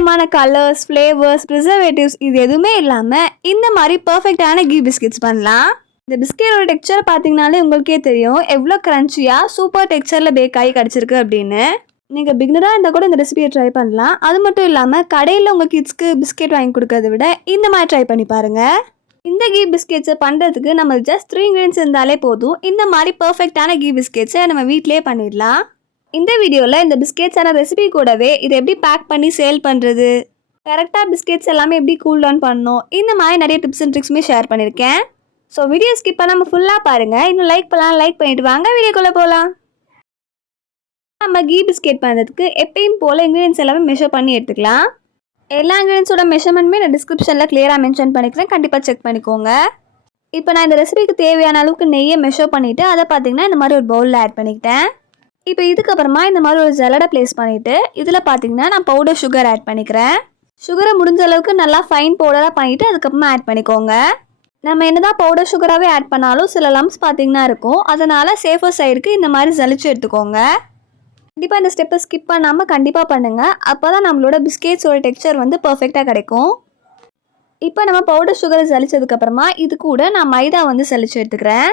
விதமான colours, flavours, preservatives இது எதுவுமே இல்லாமல் இந்த மாதிரி பர்ஃபெக்டான கீ பிஸ்கெட்ஸ் பண்ணலாம். இந்த பிஸ்கெட்டோட டெக்ஸ்சர் பார்த்தீங்கனாலே உங்களுக்கே தெரியும் எவ்வளோ க்ரன்ச்சியாக சூப்பர் டெக்ஸ்சரில் பேக் ஆகி கிடச்சிருக்கு அப்படின்னு. நீங்கள் பிகினராக இருந்தால் கூட இந்த ரெசிபியை ட்ரை பண்ணலாம். அது மட்டும் இல்லாமல் கடையில் உங்கள் கிட்ஸ்க்கு பிஸ்கெட் வாங்கி கொடுக்கறத விட இந்த மாதிரி ட்ரை பண்ணி பாருங்கள். இந்த கீ பிஸ்கெட்ஸை பண்ணுறதுக்கு நம்ம ஜஸ்ட் 3 ingredients இருந்தாலே போதும். இந்த மாதிரி பர்ஃபெக்டான கீ பிஸ்கெட்ஸை நம்ம வீட்டிலே பண்ணிடலாம். இந்த வீடியோவில் இந்த பிஸ்கெட்ஸான ரெசிபி கூடவே இதை எப்படி பேக் பண்ணி சேல் பண்ணுறது, கரெக்டாக பிஸ்கெட்ஸ் எல்லாமே எப்படி கூல் டவுன் பண்ணணும், இந்த மாதிரி நிறைய டிப்ஸ் அண்ட் ட்ரிக்ஸுமே ஷேர் பண்ணியிருக்கேன். ஸோ வீடியோ ஸ்கிப் பண்ணாமல் ஃபுல்லாக பாருங்கள். இன்னும் லைக் பண்ணலாம், லைக் பண்ணிவிட்டு வாங்க வீடியோக்குள்ளே போகலாம். நம்ம கீ பிஸ்கெட் பண்ணுறதுக்கு எப்பயும் போல் இன்க்ரீடியன்ஸ் எல்லாமே மெஷர் பண்ணி எடுத்துக்கலாம். எல்லா இன்க்ரீடியன்ஸோட மெஷர்மெண்ட்டுமே நான் டிஸ்கிரிப்ஷனில் கிளியராக மென்ஷன் பண்ணிக்கிறேன், கண்டிப்பாக செக் பண்ணிக்கோங்க. இப்போ நான் இந்த ரெசிபிக்கு தேவையான அளவுக்கு நெய்யை மெஷர் பண்ணிவிட்டு அதை பார்த்திங்கன்னா இந்த மாதிரி ஒரு பவுலில் ஆட் பண்ணிக்கிட்டேன். இப்போ இதுக்கப்புறமா இந்த மாதிரி ஒரு ஜல்லடை ப்ளேஸ் பண்ணிவிட்டு இதில் பார்த்திங்கன்னா நான் பவுடர் சுகர் ஆட் பண்ணிக்கிறேன். சுகரை முடிஞ்ச அளவுக்கு நல்லா ஃபைன் பவுடராக பண்ணிவிட்டு அதுக்கப்புறமா ஆட் பண்ணிக்கோங்க. நம்ம என்ன தான் பவுடர் சுகராகவே ஆட் பண்ணாலும் சில லம்ப்ஸ் பார்த்திங்கன்னா இருக்கும், அதனால் சேஃபர் சைடுக்கு இந்த மாதிரி ஜலிச்சு எடுத்துக்கோங்க. கண்டிப்பாக இந்த ஸ்டெப்பை ஸ்கிப் பண்ணாமல் கண்டிப்பாக பண்ணுங்கள். அப்போ தான் நம்மளோட பிஸ்கெட்ஸோட டெக்ஸ்சர் வந்து பர்ஃபெக்டாக கிடைக்கும். இப்போ நம்ம பவுடர் சுகரை சலிச்சதுக்கப்புறமா இது கூட நான் மைதா வந்து சலிச்சு எடுத்துக்கிறேன்.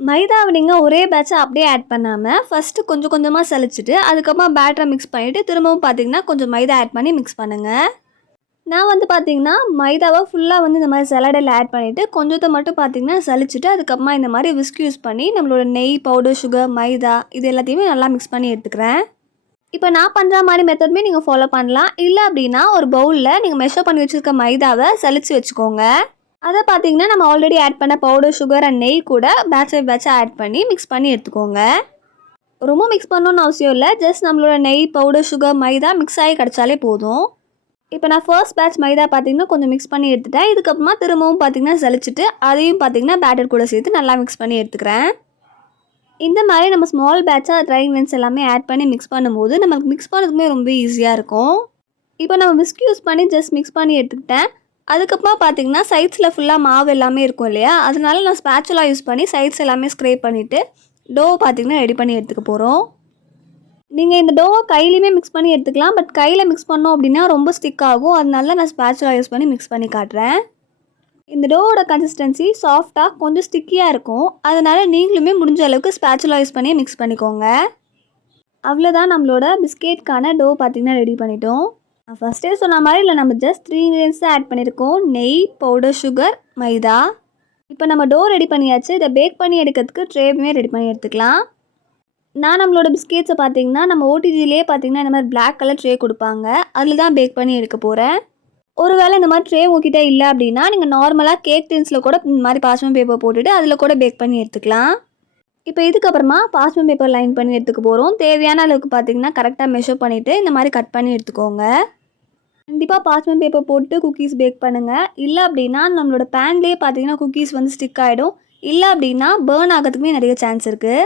மைதாவை நீங்கள் ஒரே பேட்சை அப்படியே ஆட் பண்ணாமல் ஃபஸ்ட்டு கொஞ்சம் கொஞ்சமாக சலிச்சுட்டு அதுக்கப்புறமா பேட்டரை மிக்ஸ் பண்ணிவிட்டு திரும்பவும் பார்த்திங்கன்னா கொஞ்சம் மைதா ஆட் பண்ணி மிக்ஸ் பண்ணுங்கள். நான் வந்து பார்த்திங்கன்னா மைதாவை ஃபுல்லாக வந்து இந்த மாதிரி சலடையில் ஆட் பண்ணிவிட்டு கொஞ்சத்தை மட்டும் பார்த்திங்கன்னா சலிச்சுட்டு அதுக்கப்புறமா இந்த மாதிரி விஸ்க் யூஸ் பண்ணி நம்மளோட நெய், பவுடர் சுகர், மைதா இது எல்லாத்தையுமே நல்லா மிக்ஸ் பண்ணி எடுத்துக்கிறேன். இப்போ நான் பண்ணுற மாதிரி மெத்தடுமே நீங்கள் ஃபாலோ பண்ணலாம். இல்லை அப்படின்னா ஒரு பவுலில் நீங்கள் மெஷர் பண்ணி வச்சுருக்க மைதாவை சலிச்சு வச்சுக்கோங்க. அதை பார்த்திங்கன்னா நம்ம ஆல்ரெடி ஆட் பண்ண பவுடர் சுகர் அண்ட் நெய் கூட பேட்சாக ஆட் பண்ணி மிக்ஸ் பண்ணி எடுத்துக்கோங்க. ரொம்ப மிக்ஸ் பண்ணணுன்னு அவசியம் இல்லை, ஜஸ்ட் நம்மளோட நெய், பவுடர் சுகர், மைதா மிக்ஸ் ஆகி கிடச்சாலே போதும். இப்போ நான் ஃபர்ஸ்ட் பேட்ச் மைதா பார்த்திங்கன்னா கொஞ்சம் மிக்ஸ் பண்ணி எடுத்துட்டேன். இதுக்கப்புறமா திரும்பவும் பார்த்திங்கன்னா சலிச்சுட்டு அதையும் பார்த்திங்கன்னா பேட்டர் கூட சேர்த்து நல்லா மிக்ஸ் பண்ணி எடுத்துக்கிறேன். இந்த மாதிரி நம்ம ஸ்மால் பேட்சாக ட்ரை இன்க்ரீடியன்ஸ் எல்லாமே ஆட் பண்ணி மிக்ஸ் பண்ணும்போது நமக்கு மிக்ஸ் பண்ணுறதுக்குமே ரொம்ப ஈஸியாக இருக்கும். இப்போ நம்ம விஸ்க் யூஸ் பண்ணி ஜஸ்ட் மிக்ஸ் பண்ணி எடுத்துக்கிட்டேன். அதுக்கப்புறமா பார்த்திங்கன்னா சைட்ஸில் ஃபுல்லாக மாவு எல்லாமே இருக்கும் இல்லையா, அதனால நான் ஸ்பேச்சுலா யூஸ் பண்ணி சைட்ஸ் எல்லாமே ஸ்க்ரேப் பண்ணிவிட்டு டோ பார்த்திங்கன்னா ரெடி பண்ணி எடுத்துக்க போகிறோம். நீங்கள் இந்த டோவை கையிலையுமே மிக்ஸ் பண்ணி எடுத்துக்கலாம், பட் கையில் மிக்ஸ் பண்ணோம் அப்படின்னா ரொம்ப ஸ்டிக் ஆகும், அதனால நான் ஸ்பேச்சுலா யூஸ் பண்ணி மிக்ஸ் பண்ணி காட்டுறேன். இந்த டோவோட கன்சிஸ்டன்சி சாஃப்டாக கொஞ்சம் ஸ்டிக்கியாக இருக்கும், அதனால் நீங்களுமே முடிஞ்ச அளவுக்கு ஸ்பேச்சுலா யூஸ் பண்ணி மிக்ஸ் பண்ணிக்கோங்க. அவ்வளோதான், நம்மளோட பிஸ்கெட்கான டோ பார்த்திங்கன்னா ரெடி பண்ணிட்டோம். நான் ஃபஸ்ட்டே சொன்ன மாதிரி இல்லை, நம்ம ஜஸ்ட் 3 ingredients தான் ஆட் பண்ணியிருக்கோம், நெய், பவுடர் சுகர், மைதா. இப்போ நம்ம டோ ரெடி பண்ணியாச்சு. இதை பேக் பண்ணி எடுக்கிறதுக்கு ட்ரேவுமே ரெடி பண்ணி எடுத்துக்கலாம். நான் நம்மளோட பிஸ்கெட்ஸை பார்த்திங்கன்னா நம்ம ஓடிஜிலே பார்த்திங்கன்னா இந்த மாதிரி பிளாக் கலர் ட்ரே கொடுப்பாங்க, அதில் தான் பேக் பண்ணி எடுக்க போகிறேன். ஒருவேளை இந்த மாதிரி ட்ரே உங்ககிட்ட இல்லை அப்படின்னா நீங்கள் நார்மலாக கேக் டின்ஸில் கூட இந்த மாதிரி பார்ச்மெண்ட் பேப்பர் போட்டுட்டு அதில் கூட பேக் பண்ணி எடுத்துக்கலாம். இப்போ இதுக்கப்புறமா பார்ச்மெண்ட் பேப்பர் லைன் பண்ணி எடுத்துக்க போகிறோம். தேவையான அளவுக்கு பார்த்திங்கன்னா கரெக்டாக மெஷர் பண்ணிவிட்டு இந்த மாதிரி கட் பண்ணி எடுத்துக்கோங்க. கண்டிப்பாக பார்ச்மெண்ட் பேப்பர் போட்டு குக்கீஸ் பேக் பண்ணுங்கள். இல்லை அப்படின்னா நம்மளோட பேன்லேயே பார்த்திங்கன்னா குக்கீஸ் வந்து ஸ்டிக் ஆகிடும், இல்லை அப்படின்னா பேர்ன் ஆகிறதுக்குமே நிறைய சான்ஸ் இருக்குது.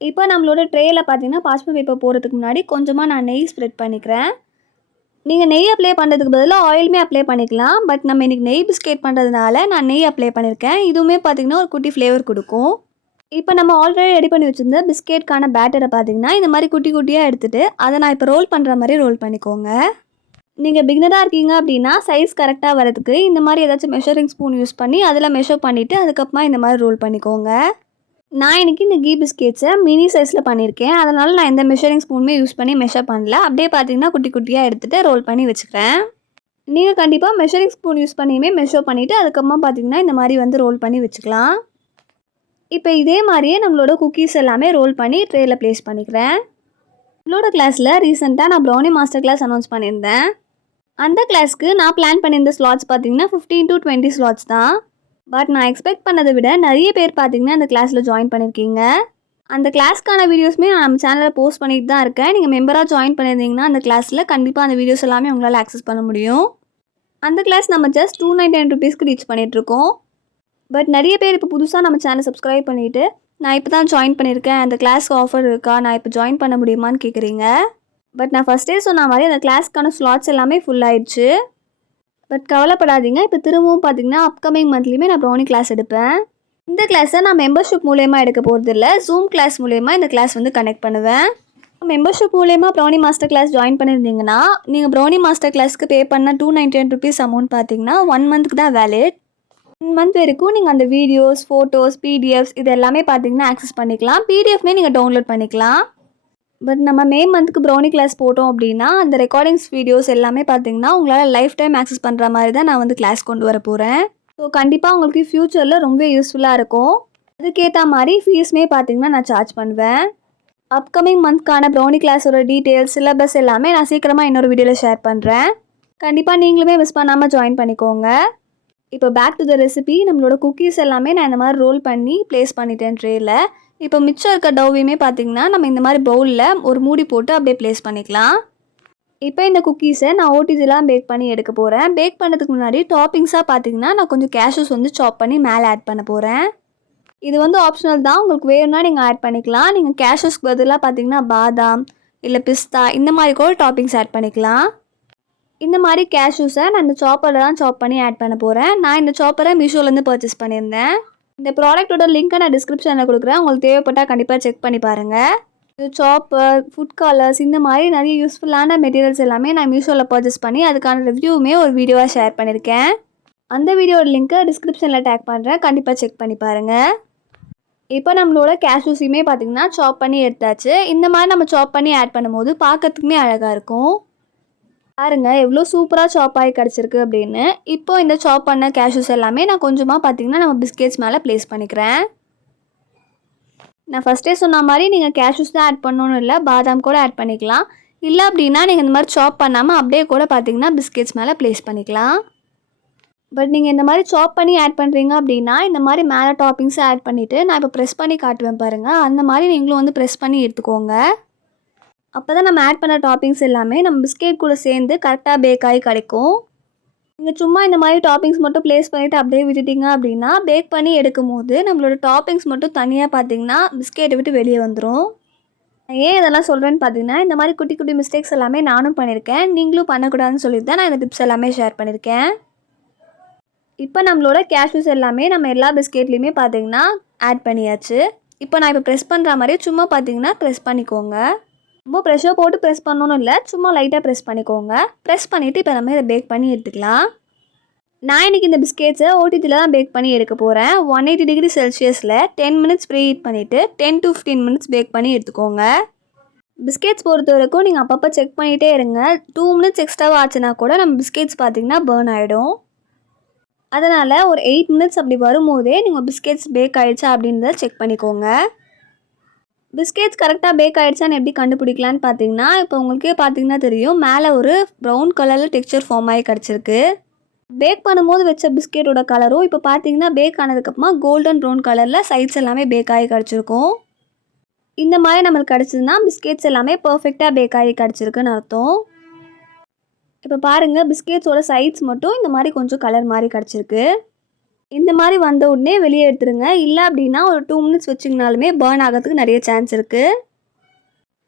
இப்போ நம்மளோட ட்ரேயில் பார்த்திங்கன்னா பார்ச்மெண்ட் பேப்பர் போடுறதுக்கு முன்னாடி கொஞ்சமாக நான் நெய் ஸ்ப்ரெட் பண்ணிக்கிறேன். நீங்கள் நெய் அப்ளை பண்ணுறதுக்கு பதிலாக ஆயிலுமே அப்ளை பண்ணிக்கலாம், பட் நம்ம இன்றைக்கி நெய் பிஸ்கெட் பண்ணுறதுனால நான் நெய் அப்ளை பண்ணியிருக்கேன். இதுவுமே பார்த்திங்கன்னா ஒரு குட்டி ஃப்ளேவர் கொடுக்கும். இப்போ நம்ம ஆல்ரெடி ரெடி பண்ணி வச்சுருந்த பிஸ்கெட்கான பேட்டரை பார்த்திங்கன்னா இந்த மாதிரி குட்டி குட்டியாக எடுத்துகிட்டு அதை நான் இப்போ ரோல் பண்ணுற மாதிரி ரோல் பண்ணிக்கோங்க. நீங்கள் பிகினராக இருக்கீங்க அப்படின்னா சைஸ் கரெக்டாக வரதுக்கு இந்த மாதிரி ஏதாச்சும் மெஷரிங் ஸ்பூன் யூஸ் பண்ணி அதில் மெஷர் பண்ணிவிட்டு அதுக்கப்புறமா இந்த மாதிரி ரோல் பண்ணிக்கோங்க. நான் இன்றைக்கி இந்த கீ பிஸ்கெட்ஸை மினி சைஸில் பண்ணியிருக்கேன், அதனால் நான் எந்த மெஷரிங் ஸ்பூனுமே யூஸ் பண்ணி மெஷர் பண்ணல. அப்படியே பார்த்திங்கன்னா குட்டி குட்டியாக எடுத்துகிட்டு ரோல் பண்ணி வச்சுக்கிறேன். நீங்கள் கண்டிப்பாக மெஷரிங் ஸ்பூன் யூஸ் பண்ணியுமே மெஷர் பண்ணிவிட்டு அதுக்கப்புறமா பார்த்திங்கன்னா இந்த மாதிரி வந்து ரோல் பண்ணி வச்சுக்கலாம். இப்போ இதே மாதிரியே நம்மளோட குக்கீஸ் எல்லாமே ரோல் பண்ணி ட்ரேயில் ப்ளேஸ் பண்ணிக்கிறேன். நம்மளோட கிளாஸில் ரீசெண்டாக நான் ப்ரௌனி மாஸ்டர் கிளாஸ் அனௌன்ஸ் பண்ணியிருந்தேன். அந்த கிளாஸ்க்கு நான் பிளான் பண்ணியிருந்த ஸ்லாட்ஸ் பார்த்திங்கன்னா 15 to 20 ஸ்லாட்ஸ் தான். பட் நான் எக்ஸ்பெக்ட் பண்ணதை விட நிறைய பேர் பார்த்திங்கன்னா அந்த கிளாஸில் ஜாயின் பண்ணியிருக்கீங்க. அந்த கிளாஸ்க்கான வீடியோஸுமே நான் நம்ம சேனலில் போஸ்ட் பண்ணிட்டு தான் இருக்கேன். நீங்கள் மெம்பராக ஜாயின் பண்ணியிருந்தீங்கன்னா அந்த கிளாஸில் கண்டிப்பாக அந்த வீடியோஸ் எல்லாமே உங்களால் ஆக்சஸ் பண்ண முடியும். அந்த கிளாஸ் நம்ம ஜஸ்ட் 299 rupeesக்கு ரீச் பண்ணிகிட்ருக்கோம். பட் நிறைய பேர் இப்போ புதுசாக நம்ம சேனல் சப்ஸ்கிரைப் பண்ணிவிட்டு நான் இப்போ தான் ஜாயின் பண்ணியிருக்கேன், அந்த கிளாஸ்க்கு ஆஃபர் இருக்கா, நான் இப்போ ஜாயின் பண்ண முடியுமான்னு கேட்குறீங்க. பட் நான் ஃபஸ்ட்டே சொன்ன மாதிரி அந்த கிளாஸ்க்கான ஸ்லாட்ஸ் எல்லாமே ஃபுல் ஆயிடுச்சு. பட் கவலைப்படாதீங்க, இப்போ திரும்பவும் பார்த்திங்கன்னா அப்கமிங் மந்த்லியுமே நான் ப்ரௌனி கிளாஸ் எடுப்பேன். இந்த கிளாஸை நான் மெம்பர்ஷிப் மூலயமா எடுக்க போகிறது இல்லை, ஜூம் கிளாஸ் மூலயமா இந்த கிளாஸ் வந்து கனெக்ட் பண்ணுவேன். மெம்பர்ஷிப் மூலயமா ப்ரௌனி மாஸ்டர் கிளாஸ் ஜாயின் பண்ணியிருந்தீங்கன்னா நீங்கள் ப்ரௌனி மாஸ்டர் கிளாஸ்க்கு பே பண்ண ₹299 அமௌண்ட் பார்த்தீங்கன்னா 1 மந்த்துக்கு தான் வேலிட். 1 மந்த் வரைக்கும் நீங்கள் அந்த வீடியோஸ், ஃபோட்டோஸ், பிடிஎஃப்ஸ் இது எல்லாமே பார்த்தீங்கன்னா ஆக்சஸ் பண்ணிக்கலாம். பிடிஎஃப்மே நீங்கள் டவுன்லோட் பண்ணிக்கலாம். பட் நம்ம மே மந்த்துக்கு ப்ரௌனி கிளாஸ் போட்டோம் அப்படின்னா அந்த ரெக்கார்டிங்ஸ் வீடியோஸ் எல்லாமே பார்த்தீங்கன்னா உங்களால் லைஃப் டைம் ஆக்சஸ் பண்ணுற மாதிரி தான் நான் வந்து கிளாஸ் கொண்டு வர போகிறேன். ஸோ கண்டிப்பாக உங்களுக்கு ஃப்யூச்சரில் ரொம்ப யூஸ்ஃபுல்லாக இருக்கும். அதுக்கேற்ற மாதிரி ஃபீஸுமே பார்த்தீங்கன்னா நான் சார்ஜ் பண்ணுவேன். அப்கமிங் மந்த்க்கான ப்ரௌனி கிளாஸோட டீட்டெயில்ஸ், சிலபஸ் எல்லாமே நான் சீக்கிரமாக இன்னொரு வீடியோவில் ஷேர் பண்ணுறேன். கண்டிப்பாக நீங்களுமே மிஸ் பண்ணாமல் ஜாயின் பண்ணிக்கோங்க. இப்போ பேக் டு த ரெசிபி. நம்மளோட குக்கீஸ் எல்லாமே நான் இந்த மாதிரி ரோல் பண்ணி ப்ளேஸ் பண்ணிட்டேன் ட்ரேயில். இப்போ மிச்சம் இருக்க டவ்வையுமே பார்த்திங்கன்னா நம்ம இந்த மாதிரி பவுலில் ஒரு மூடி போட்டு அப்படியே ப்ளேஸ் பண்ணிக்கலாம். இப்போ இந்த குக்கீஸை நான் ஓடிஜிலாம் பேக் பண்ணி எடுக்க போகிறேன். பேக் பண்ணுறதுக்கு முன்னாடி டாப்பிங்ஸாக பார்த்திங்கன்னா நான் கொஞ்சம் கேஷ்யூஸ் வந்து சாப் பண்ணி மேலே ஆட் பண்ண போகிறேன். இது வந்து ஆப்ஷனல் தான். உங்களுக்கு வேணும்னா நீங்கள் ஆட் பண்ணிக்கலாம். நீங்கள் கேஷ்யூஸ்க்கு பதிலாக பார்த்தீங்கன்னா பாதாம் இல்லை பிஸ்தா இந்த மாதிரி கூட டாப்பிங்ஸ் ஆட் பண்ணிக்கலாம். இந்த மாதிரி கேஷ்யூஸை நான் இந்த சாப்பரில் தான் சாப் பண்ணி ஆட் பண்ண போகிறேன். நான் இந்த சாப்பரை மீஷோலேருந்து பர்ச்சேஸ் பண்ணியிருந்தேன். இந்த ப்ராடக்ட்டோட லிங்க்கை நான் டிஸ்கிரிப்ஷனில் கொடுக்குறேன். உங்களுக்கு தேவைப்பட்டால் கண்டிப்பாக செக் பண்ணி பாருங்கள். இது சாப்பர், ஃபுட் கலர்ஸ் இந்த மாதிரி நிறைய யூஸ்ஃபுல்லான மெட்டீரியல்ஸ் எல்லாமே நான் மீஷோவில் பர்ச்சேஸ் பண்ணி அதுக்கான ரிவ்யூவுமே ஒரு வீடியோவாக ஷேர் பண்ணியிருக்கேன். அந்த வீடியோட லிங்க்கை டிஸ்கிரிப்ஷனில் டேக் பண்ணுறேன். கண்டிப்பாக செக் பண்ணி பாருங்கள். இப்போ நம்மளோட கேஷ்யூஸையுமே பார்த்திங்கன்னா சாப் பண்ணி எடுத்தாச்சு. இந்த மாதிரி நம்ம சாப் பண்ணி ஆட் பண்ணும்போது பார்க்கறதுக்குமே அழகாக இருக்கும். பாருங்கள் எவ்வளோ சூப்பராக சாப் ஆகி கிடச்சிருக்கு அப்படின்னு. இப்போ இந்த சாப் பண்ண கேஷ்யூஸ் எல்லாமே நான் கொஞ்சமாக பார்த்திங்கன்னா நம்ம பிஸ்கெட்ஸ் மேலே ப்ளேஸ் பண்ணிக்கிறேன். நான் ஃபஸ்ட்டே சொன்ன மாதிரி நீங்கள் கேஷ்யூஸ் தான் ஆட் பண்ணணும்னு இல்லை, பாதாம் கூட ஆட் பண்ணிக்கலாம். இல்லை அப்படின்னா நீங்கள் இந்த மாதிரி சாப் பண்ணாமல் அப்படியே கூட பார்த்திங்கன்னா பிஸ்கெட்ஸ் மேலே ப்ளேஸ் பண்ணிக்கலாம். பட் நீங்கள் இந்த மாதிரி சாப் பண்ணி ஆட் பண்ணுறீங்க அப்படின்னா இந்த மாதிரி மேலே டாப்பிங்ஸை ஆட் பண்ணிவிட்டு நான் இப்போ ப்ரெஸ் பண்ணி காட்டுவேன் பாருங்கள். அந்த மாதிரி நீங்களும் வந்து ப்ரெஸ் பண்ணி எடுத்துக்கோங்க. அப்போ தான் நம்ம ஆட் பண்ண டாப்பிங்ஸ் எல்லாமே நம்ம பிஸ்கெட் கூட சேர்ந்து கரெக்டாக பேக் ஆகி கிடைக்கும். நீங்கள் சும்மா இந்த மாதிரி டாப்பிங்ஸ் மட்டும் ப்ளேஸ் பண்ணிவிட்டு அப்படியே விட்டுட்டிங்க அப்படின்னா பேக் பண்ணி எடுக்கும் போது நம்மளோட டாப்பிங்ஸ் மட்டும் தனியாக பார்த்தீங்கன்னா பிஸ்கெட்டை விட்டு வெளியே வந்துடும். ஏன் இதெல்லாம் சொல்கிறேன்னு பார்த்தீங்கன்னா இந்த மாதிரி குட்டி குட்டி மிஸ்டேக்ஸ் எல்லாமே நானும் பண்ணியிருக்கேன். நீங்களும் பண்ணக்கூடாதுன்னு சொல்லிட்டு தான் நான் இந்த டிப்ஸ் எல்லாமே ஷேர் பண்ணியிருக்கேன். இப்போ நம்மளோட கேஷ்யூஸ் எல்லாமே நம்ம எல்லா பிஸ்கெட்லேயுமே பார்த்தீங்கன்னா ஆட் பண்ணியாச்சு. இப்போ நான் இப்போ ப்ரெஸ் பண்ணுற மாதிரி சும்மா பார்த்தீங்கன்னா ப்ரெஸ் பண்ணிக்கோங்க. ரொம்ப ப்ரெஷ்ஷாக போட்டு ப்ரெஸ் பண்ணணும்னு இல்லை, சும்மா லைட்டாக ப்ரெஸ் பண்ணிக்கோங்க. ப்ரெஸ் பண்ணிவிட்டு இப்போ நம்ம இதை பேக் பண்ணி எடுத்துக்கலாம். நான் இன்றைக்கி இந்த பிஸ்கெட்ஸை ஓடிஜியில் தான் பேக் பண்ணி எடுக்க போகிறேன். 180 டிகிரி செல்சியஸில் 10 மினிட்ஸ் ப்ரீ ஹீட் பண்ணிவிட்டு 10 to 15 மினிட்ஸ் பேக் பண்ணி எடுத்துக்கோங்க. பிஸ்கெட்ஸ் பொறுத்த வரைக்கும் நீங்கள் அப்பப்போ செக் பண்ணிகிட்டே இருங்க. 2 மினிட்ஸ் எக்ஸ்ட்ராவாக ஆச்சுன்னா கூட நம்ம பிஸ்கெட்ஸ் பார்த்திங்கன்னா பர்ன் ஆகிடும். அதனால் ஒரு 8 மினிட்ஸ் அப்படி வரும்போதே நீங்கள் பிஸ்கெட்ஸ் பேக் ஆகிடுச்சா அப்படின்றத செக் பண்ணிக்கோங்க. பிஸ்கெட்ஸ் கரெக்டாக பேக் ஆகிடுச்சான்னு எப்படி கண்டுபிடிக்கலான்னு பார்த்தீங்கன்னா இப்போ உங்களுக்கே பார்த்தீங்கன்னா தெரியும் மேலே ஒரு ப்ரௌன் கலரில் டெக்ஸ்சர் ஃபார்ம் ஆகி கிடச்சிருக்கு. பேக் பண்ணும்போது வச்ச பிஸ்கெட்டோட கலரும் இப்போ பார்த்தீங்கன்னா பேக் ஆனதுக்கப்புறமா கோல்டன் ப்ரௌன் கலரில் சைட்ஸ் எல்லாமே பேக் ஆகி கிடச்சிருக்கும். இந்த மாதிரி நம்மளுக்கு கிடச்சிதுன்னா பிஸ்கெட்ஸ் எல்லாமே பர்ஃபெக்டாக பேக் ஆகி கிடச்சிருக்குன்னு அர்த்தம். இப்போ பாருங்கள் பிஸ்கெட்ஸோட சைட்ஸ் மட்டும் இந்த மாதிரி கொஞ்சம் கலர் மாதிரி கிடச்சிருக்கு. இந்த மாதிரி வந்த உடனே வெளியே எடுத்துருங்க. இல்லை அப்படின்னா ஒரு 2 மினிட்ஸ் வச்சிங்கனாலுமே பர்ன் ஆகிறதுக்கு நிறைய சான்ஸ் இருக்குது.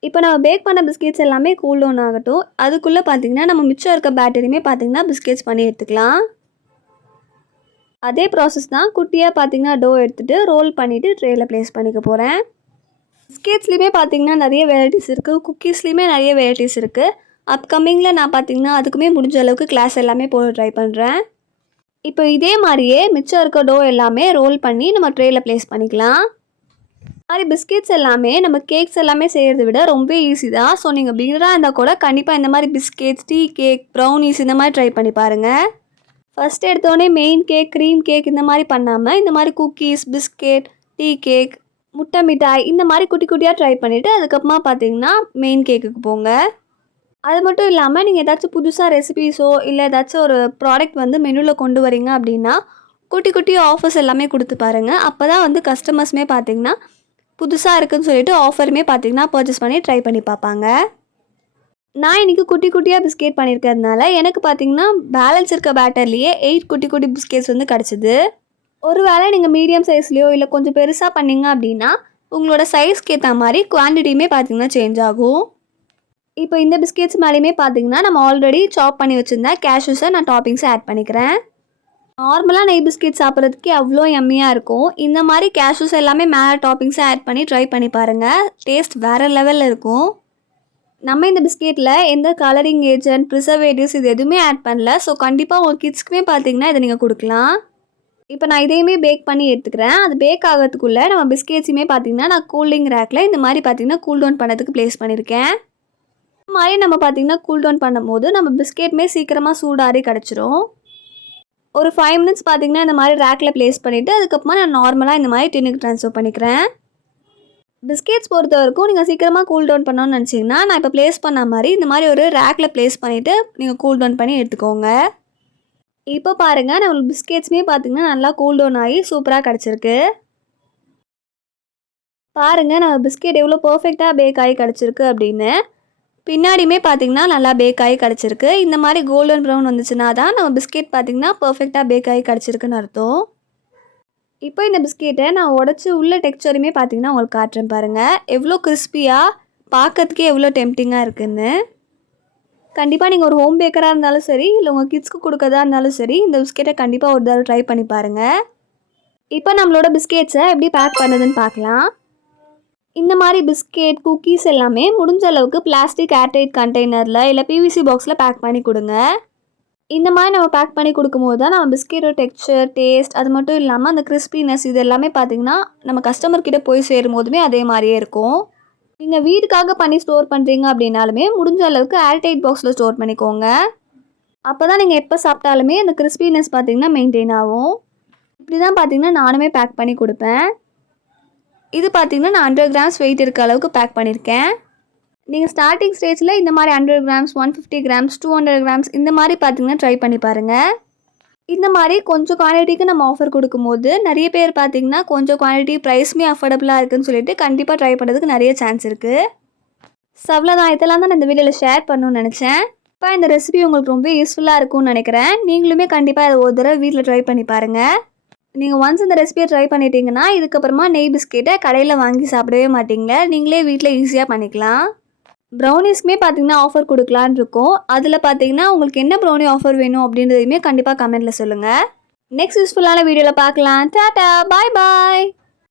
இப்போ நம்ம பேக் பண்ண பிஸ்கெட்ஸ் எல்லாமே கூல் டவுன் ஆகட்டும். அதுக்குள்ளே பார்த்திங்கன்னா நம்ம மிச்சம் இருக்க பேட்டரியுமே பார்த்திங்கன்னா பிஸ்கெட்ஸ் பண்ணி எடுத்துக்கலாம். அதே ப்ராசஸ் தான். குட்டியாக பார்த்திங்கன்னா டோ எடுத்துகிட்டு ரோல் பண்ணிவிட்டு ட்ரேயில் ப்ளேஸ் பண்ணிக்க போகிறேன். பிஸ்கெட்ஸ்லேயுமே பார்த்திங்கன்னா நிறைய வெரைட்டிஸ் இருக்குது. குக்கீஸ்லேயுமே நிறைய வெரைட்டிஸ் இருக்குது. அப்கமிங்கில் நான் பார்த்திங்கன்னா அதுக்குமே முடிஞ்ச அளவுக்கு கிளாஸ் எல்லாமே போட ட்ரை பண்ணுறேன். இப்போ இதே மாதிரியே மிச்சம் இருக்க டோ எல்லாமே ரோல் பண்ணி நம்ம ட்ரேயில் ப்ளேஸ் பண்ணிக்கலாம். இந்த மாதிரி பிஸ்கெட்ஸ் எல்லாமே நம்ம கேக்ஸ் எல்லாமே செய்கிறத விட ரொம்ப ஈஸி தான். ஸோ நீங்கள் பிகினராக இருந்தால் கூட கண்டிப்பாக இந்த மாதிரி பிஸ்கெட்ஸ், டீ கேக், ப்ரௌனிஸ் இந்த மாதிரி ட்ரை பண்ணி பாருங்கள். ஃபஸ்ட்டு எடுத்தோடனே மெயின் கேக், க்ரீம் கேக் இந்த மாதிரி பண்ணாமல் இந்த மாதிரி குக்கீஸ், பிஸ்கெட், டீ கேக், முட்டை மிட்டாய் இந்த மாதிரி குட்டி குட்டியாக ட்ரை பண்ணிவிட்டு அதுக்கப்புறமா பார்த்தீங்கன்னா மெயின் கேக்குக்கு போங்க. அது மட்டும் இல்லாமல் நீங்கள் ஏதாச்சும் புதுசாக ரெசிபீஸோ இல்லை ஏதாச்சும் ஒரு ப்ராடக்ட் வந்து மெனுவில் கொண்டு வரீங்க அப்படின்னா குட்டி குட்டி ஆஃபர்ஸ் எல்லாமே கொடுத்து பாருங்கள். அப்போ தான் வந்து கஸ்டமர்ஸுமே பார்த்திங்கன்னா புதுசாக இருக்குதுன்னு சொல்லிட்டு ஆஃபருமே பார்த்திங்கன்னா பர்ச்சேஸ் பண்ணி ட்ரை பண்ணி பார்ப்பாங்க. நான் இன்றைக்கி குட்டி குட்டியாக பிஸ்கெட் பண்ணியிருக்கிறதுனால எனக்கு பார்த்திங்கன்னா பேலன்ஸ் இருக்க பேட்டர்லேயே 8 குட்டி குட்டி பிஸ்கெட்ஸ் வந்து கிடச்சிது. ஒரு வேளை நீங்கள் மீடியம் சைஸ்லேயோ இல்லை கொஞ்சம் பெருசாக பண்ணிங்க அப்படின்னா உங்களோட சைஸ்க்கு ஏற்ற மாதிரி குவான்டிட்டியுமே பார்த்திங்கன்னா சேஞ்ச் ஆகும். இப்போ இந்த பிஸ்கெட்ஸ் மேலேயுமே பார்த்தீங்கன்னா நம்ம ஆல்ரெடி சாப் பண்ணி வச்சுருந்த கேஷ்யூஸை நான் டாப்பிங்ஸை ஆட் பண்ணிக்கிறேன். நார்மலாக நெய் பிஸ்கெட் சாப்பிட்றதுக்கு அவ்வளோ யம்மியாக இருக்கும். இந்த மாதிரி கேஷ்யூஸ் எல்லாமே மேலே டாப்பிங்ஸை ஆட் பண்ணி ட்ரை பண்ணி பாருங்கள். டேஸ்ட் வேறு லெவலில் இருக்கும். நம்ம இந்த பிஸ்கெட்டில் எந்த கலரிங் ஏஜென்ட் ப்ரிசர்வேட்டிவ்ஸ் இது எதுவுமே ஆட் பண்ணல. ஸோ கண்டிப்பாக உங்கள் கிட்ஸ்க்குமே பார்த்தீங்கன்னா இதை நீங்கள் கொடுக்கலாம். இப்போ நான் இதையுமே பேக் பண்ணி எடுத்துக்கிறேன். அது பேக் ஆகிறதுக்குள்ளே நம்ம பிஸ்கெட்ஸுமே பார்த்தீங்கன்னா நான் கூலிங் ரேக்கில் இந்த மாதிரி பார்த்தீங்கன்னா கூல் டவுன் பண்ணதுக்கு ப்ளேஸ் பண்ணியிருக்கேன். இந்த மாதிரி நம்ம பார்த்தீங்கன்னா கூல் டவுன் பண்ணும்போது நம்ம பிஸ்கெட்டுமே சீக்கிரமாக சூடாரி கிடச்சிரும். ஒரு 5 மினிட்ஸ் பார்த்தீங்கன்னா இந்த மாதிரி ரேக்கில் ப்ளேஸ் பண்ணிவிட்டு அதுக்கப்புறமா நான் நார்மலாக இந்த மாதிரி டின்னுக்கு ட்ரான்ஸ்ஃபர் பண்ணிக்கிறேன். பிஸ்கெட்ஸ் பொறுத்த வரைக்கும் நீங்கள் சீக்கிரமாக கூல் டவுன் பண்ணணும்னு நினச்சிங்கன்னா நான் இப்போ ப்ளேஸ் பண்ண மாதிரி இந்த மாதிரி ஒரு ரேக்கில் ப்ளேஸ் பண்ணிவிட்டு நீங்கள் கூல் டவுன் பண்ணி எடுத்துக்கோங்க. இப்போ பாருங்கள் நம்மளுக்கு பிஸ்கெட்ஸுமே பார்த்தீங்கன்னா நல்லா கூல் டவுன் ஆகி சூப்பராக கிடச்சிருக்கு. பாருங்கள் நம்ம பிஸ்கெட் எவ்வளோ பர்ஃபெக்டாக பேக் ஆகி கிடச்சிருக்கு அப்படின்னு. பின்னாடியுமே பார்த்தீங்கன்னா நல்லா பேக் ஆகி கிடச்சிருக்கு. இந்த மாதிரி கோல்டன் ப்ரௌன் வந்துச்சுன்னா தான் நம்ம பிஸ்கெட் பார்த்தீங்கன்னா பர்ஃபெக்டாக பேக் ஆகி கிடச்சிருக்குன்னு அர்த்தம். இப்போ இந்த பிஸ்கெட்டை நான் உடச்சி உள்ள டெக்ஸ்சருமே பார்த்தீங்கன்னா உங்களுக்கு காட்டுறேன் பாருங்கள். எவ்வளோ கிறிஸ்பியாக பார்க்கறதுக்கே எவ்வளோ டெம்ப்டிங்காக இருக்குதுன்னு. கண்டிப்பாக நீங்கள் ஒரு ஹோம் பேக்கராக இருந்தாலும் சரி இல்லை உங்கள் கிட்ஸ்க்கு கொடுக்கறதா இருந்தாலும் சரி இந்த பிஸ்கெட்டை கண்டிப்பாக ஒரு தடவை ட்ரை பண்ணி பாருங்கள். இப்போ நம்மளோட பிஸ்கெட்ஸை எப்படி பேக் பண்ணுதுன்னு பார்க்கலாம். இந்த மாதிரி பிஸ்கெட் குக்கீஸ் எல்லாமே முடிஞ்ச அளவுக்கு பிளாஸ்டிக் ஏர்டைட் கண்டெய்னரில் இல்லை பிவிசி பாக்ஸில் பேக் பண்ணி கொடுங்க. இந்த மாதிரி நம்ம பேக் பண்ணி கொடுக்கும்போது தான் நம்ம பிஸ்கெட்டோட டெக்ஸ்சர் டேஸ்ட் அது மட்டும் இல்லாமல் அந்த கிறிஸ்பினஸ் இது எல்லாமே பார்த்திங்கன்னா நம்ம கஸ்டமர்கிட்ட போய் சேரும் போதுமே அதே மாதிரியே இருக்கும். நீங்கள் வீட்டுக்காக பண்ணி ஸ்டோர் பண்ணுறீங்க அப்படின்னாலுமே முடிஞ்ச அளவுக்கு ஏர்டைட் பாக்ஸில் ஸ்டோர் பண்ணிக்கோங்க. அப்போ தான் நீங்கள் எப்போ சாப்பிட்டாலுமே அந்த கிறிஸ்பினஸ் பார்த்திங்கன்னா மெயின்டைன் ஆகும். இப்படி தான் பார்த்திங்கன்னா நானுமே பேக் பண்ணி கொடுப்பேன். இது பார்த்திங்கன்னா நான் 100 கிராம்ஸ் வெயிட் இருக்க அளவுக்கு பேக் பண்ணியிருக்கேன். நீங்கள் ஸ்டார்டிங் ஸ்டேஜில் இந்த மாதிரி 100 கிராம்ஸ் 150 கிராம்ஸ் 200 கிராம்ஸ் இந்த மாதிரி பார்த்தீங்கன்னா ட்ரை பண்ணி பாருங்கள். இந்த மாதிரி கொஞ்சம் குவான்டிட்டிக்கு நம்ம ஆஃபர் கொடுக்கும்போது நிறைய பேர் பார்த்தீங்கன்னா கொஞ்சம் குவான்டிட்டி ப்ரைஸுமே அஃபோர்டபுளாக இருக்குதுன்னு சொல்லிட்டு கண்டிப்பாக ட்ரை பண்ணுறதுக்கு நிறைய சான்ஸ் இருக்குது. ஸோ அவ்வளோதான், இதெல்லாம் தான் நான் இந்த வீடியோவில் ஷேர் பண்ணணும்னு நினச்சேன். இப்போ இந்த ரெசிபி உங்களுக்கு ரொம்ப யூஸ்ஃபுல்லாக இருக்கும்னு நினைக்கிறேன். நீங்களுமே கண்டிப்பாக இதை ஒரு தடவை வீட்டில் ட்ரை பண்ணி பாருங்கள். நீங்கள் ஒன்ஸ் இந்த ரெசிபியை ட்ரை பண்ணிட்டீங்கன்னா இதுக்கப்புறமா நெய் பிஸ்கெட்டை கடையில் வாங்கி சாப்பிடவே மாட்டிங்களே, நீங்களே வீட்டில் ஈஸியாக பண்ணிக்கலாம். ப்ரௌனிஸ்க்குமே பார்த்தீங்கன்னா ஆஃபர் கொடுக்கலான்னு இருக்கோம். அதில் பார்த்தீங்கன்னா உங்களுக்கு என்ன ப்ரௌனி ஆஃபர் வேணும் அப்படின்றதையுமே கண்டிப்பாக கமெண்ட்டில் சொல்லுங்கள். நெக்ஸ்ட் யூஸ்ஃபுல்லான வீடியோவில் பார்க்கலாம். டாடா, பாய் பாய்.